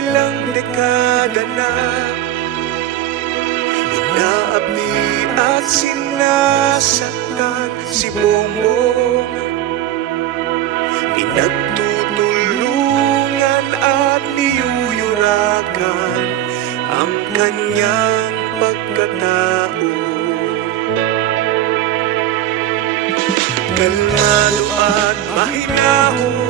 ilang dekada na inaapi at sinasaktan si Bongbong. Pinagtutulungan at niyuyurakan ang kanyang pagkatao. Kalmado at mahinahon